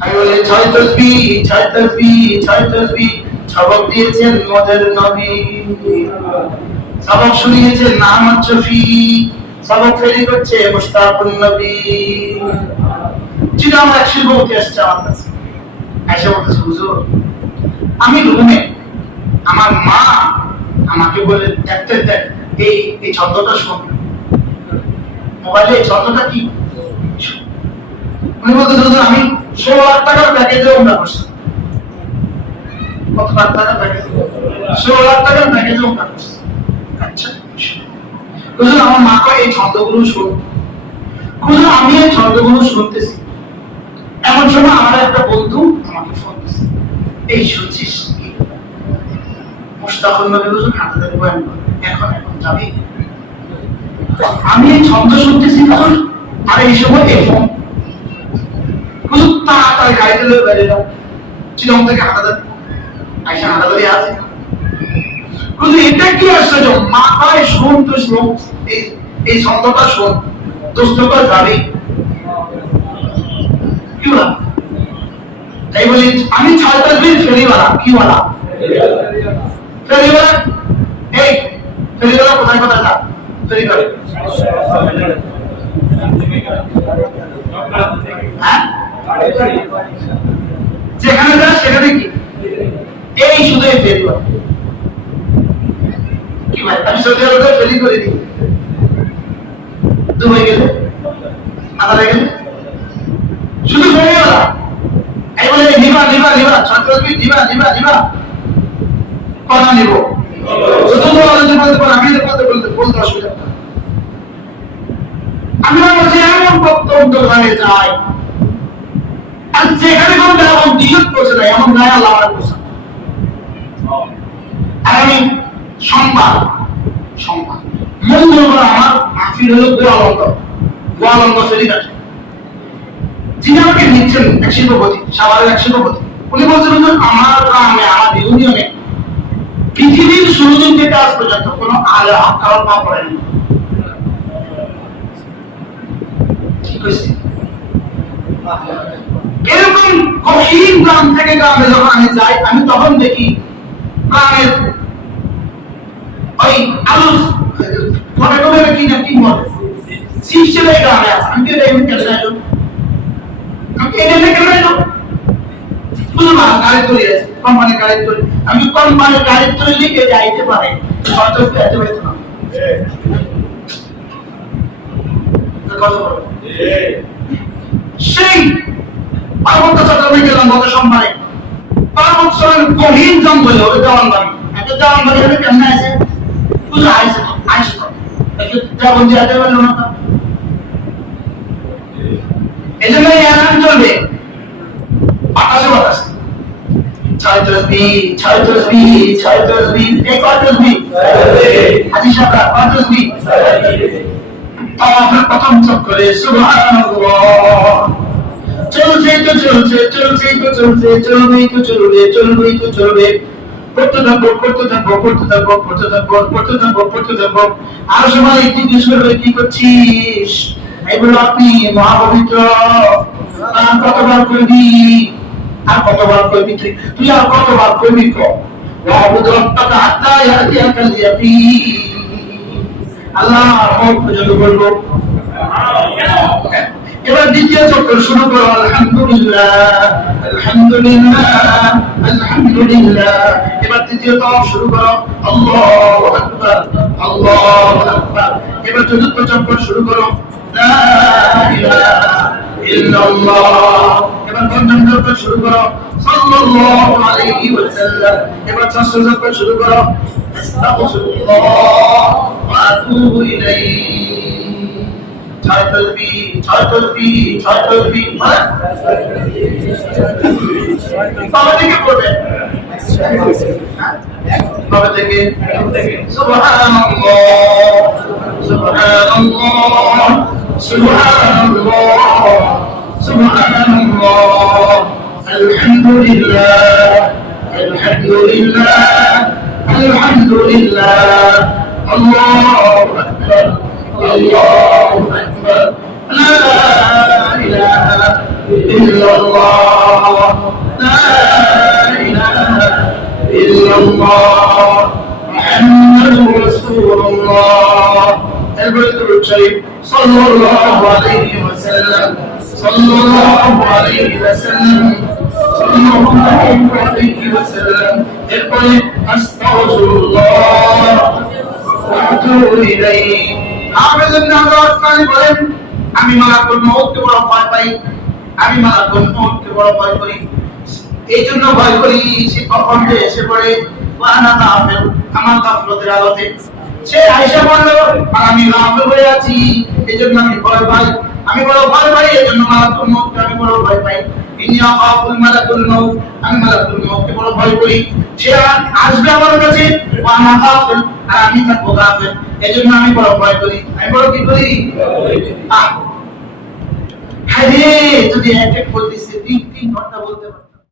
আমি বলি ছয় তসবিহ, ছয় তসবিহ, ছয় তসবিহ সবক দিয়েছেন মদের নবী, সবক শুনিয়েছেন আহমদ শফি, সবক ফেরি করছে মুশতাকুন নবী। চিন্তা এক শিল্পপতি আসছে আমার কাছে, এসে বলতেছে হুজুর আমি রুমে, আমার মা আমাকে বলে দেখতে দেখ এই ছন্দটা শোন, মোবাইলে এই ছন্দটা কি। উনি বলতেছে হুজুর আমি 16 লাখ টাকার প্যাকেজে ওমরা করছি। কত লাখ টাকার প্যাকেজ? 16 লাখ টাকার প্যাকেজে ওমরা করছি। আচ্ছা হুজুর আমার মা কয় এই ছন্দগুলো শোন। হুজুর আমি এই ছন্দগুলো শুনতেছি, এমন সময় আমার একটা বন্ধু আমাকে ফোন দিয়েছে, এই শুনছিস মুশতাকুন নবী হুজুর হাটাদারি বয়ান করে, এখন যাবি? আমি এই ছন্দ শুনতেছি হুজুর, আর এই সময় এই ফোন। হুজুর তাড়াতাড়ি গাড়িতে লয়ে বেরিয়ে যাও, চিরং থেকে হাটাদারি আইসা হাটাদারি আছে। হুজুর এটা কি আশ্চর্য, মাথায় শোন তো শোন, এই ছন্দটা শোন, দোস্তটা যাবি কি বলা? তাই বলি আমি ছয় তাসবিহ ফেরিওয়ালা, কি বলা? ফেরিওয়ালা। এই ফেরিওয়ালা কোথায় কোথায় যা ফেরি করে? হ্যাঁ যেখানে যা সেখানে কি এই শুধু এই ফেরিওয়ালা। কি ভাই আমি সৌদি আরবে ফেরি করে দিই, দুবাই গেলে আদারে গেলে শুধু ফেরিওয়ালা। এই বলে নিবা নিবা নিবা ছাত্রী নিবা নিবা নিবা কথা নিব, শুধু বলতে বলতে পারে আমি বলতে বলতে বলতে অসুবিধা। আমি বলছি এমন বক্তব্য হয়ে যায় আর যেখানে কোন এমন নিয়ত করছে না, এমন গায়ে আল্লাহ আমার করছে। আর আমি সংবাদ সংবাদ মূল্য করে আমার মাফির হলো গোয়ালন্দ শরীর আছে, যিনি আমাকে নিচ্ছেন এক শিল্পপতি, সাভারের এক শিল্পপতি। উনি বলছেন আমার গ্রামে আমার ইউনিয়নে পৃথিবীর শুরু দিন থেকে আজ পর্যন্ত কোনো আলে কারণ পা পড়েনি। এরকম কঠিন গ্রাম থেকে গ্রামে যখন আমি যাই, আমি তখন দেখি গ্রামের ওই আলু ফটোগ্রাফি কি না কি বলে সিস্টেমে গ্রামে আছে। আমি কি এমনি কেন যাইলাম, আমি এখানে কেন যাইলাম? শুধু না গাড়ি তৈরি আছে, কোম্পানি গাড়ি তৈরি, আমি কোম্পানি গাড়ি তৈরি লিখে যাইতে পারে সচল পেতে পারতো না। সেই পার্বত্য চট্টগ্রামে গেলাম গত সোমবারে, পার্বত্য গহীন জঙ্গলে ওই জওয়ানবাড়ি, একটা জওয়ানবাড়ি হলে কেমন আছে বুঝলো, আইসে তো আইসে তো যেমন যেতে পারলো না। এই জন্য এলান চলবে বাতাসে বাতাসে ছয় তসবিহ, ছয় তসবিহ, ছয় তসবিহ। এই কয় তসবিহ? হাজি সাহেবরা কয় তসবিহ? তাওয়াফের প্রথম চক্করে সুবহানাল্লাহ চলছে তো চলছে, চলছে তো চলছে, চলবেই তো চলবে, চলবেই তো চলবে, করতে থাকবো করতে থাকবো করতে থাকবো করতে থাকবো করতে থাকবো করতে থাকবো। আর সবাই জিজ্ঞেস করবে কি করছিস, এগুলো আপনি মহাপবিত্র, আর কতবার করবি, আর কতবার করবি, তুই আর কতবার করবি কর। আল্লাহ পর্যন্ত বলবো। এবার দ্বিতীয় চক্র শুরু করো, আলহামদুলিল্লাহ আলহামদুলিল্লাহ আলহামদুলিল্লাহ। এবার তৃতীয় তওয়াফ শুরু করো, আল্লাহু আকবার আল্লাহু আকবার। এবার চতুর্থ চক্র শুরু করো, লা ইলাহা ইল্লাল্লাহ। এবার পঞ্চম চক্র শুরু করো, সাল্লাল্লাহু আলাইহি ওয়াসাল্লাম। এবার ষষ্ঠ চক্র শুরু করো, আস্তাগফিরুল্লাহ ওয়া আতুবু ইলাইহি। ছয় তসবিহ, ছয় তসবিহ, ছয় তসবিহ। কবে থেকে পড়বেন? কবে থেকে? সুবহানাল্লাহ সুবহানাল্লাহ সুবহানাল্লাহ সুবহানাল্লাহ আলহামদুলিল্লাহ আলহামদুলিল্লাহ আলহামদুলিল্লাহ আল্লাহু আকবার আল্লাহু আকবার লা ইলাহা ইল্লাল্লাহ ইল্লাল্লাহ মুহাম্মাদুর রাসূলুল্লাহ। এরপরে দরুদ শরীফ সাল্লাল্লাহু আলাইহি ওয়াসাল্লাম সাল্লাল্লাহু আলাইহি ওয়াসাল্লাম সাল্লাল্লাহু আলাইহি ওয়াসাল্লাম। এরপরে আস্তাগফিরুল্লাহ ওয়া আতুবু ইলাইহি। হাফেজ ইবনে হাজার আসকালানী বলেন, আমি মালাকুল মউতকে বড় ভয় পাই, আমি মালাকুল মউতকে বড় ভয় করি। এই জন্য ভয় করি সে কখন যে এসে পড়ে ওয়ানা গাফিল, আমার গাফলতের আলোতে সে আয়েশা বলল, আর আমি গাফিল হয়ে আছি, এই জন্য আমি ভয় পাই, আমি বড় ভয় পাই, এই জন্য মালাকুল মউতকে আমি বড় ভয় পাই। ইন্নী আখাফুল মালাকুল মউত, আমি মালাকুল মউতকে বড় ভয় করি। সে আসবে আমার কাছে ওয়ানা গাফিল, আর আমি থাকবো গাফিল, এই জন্য আমি বড় ভয় করি। আমি বড় কি করি? হাদিস যদি এক এক বলতেছে 3 ঘন্টা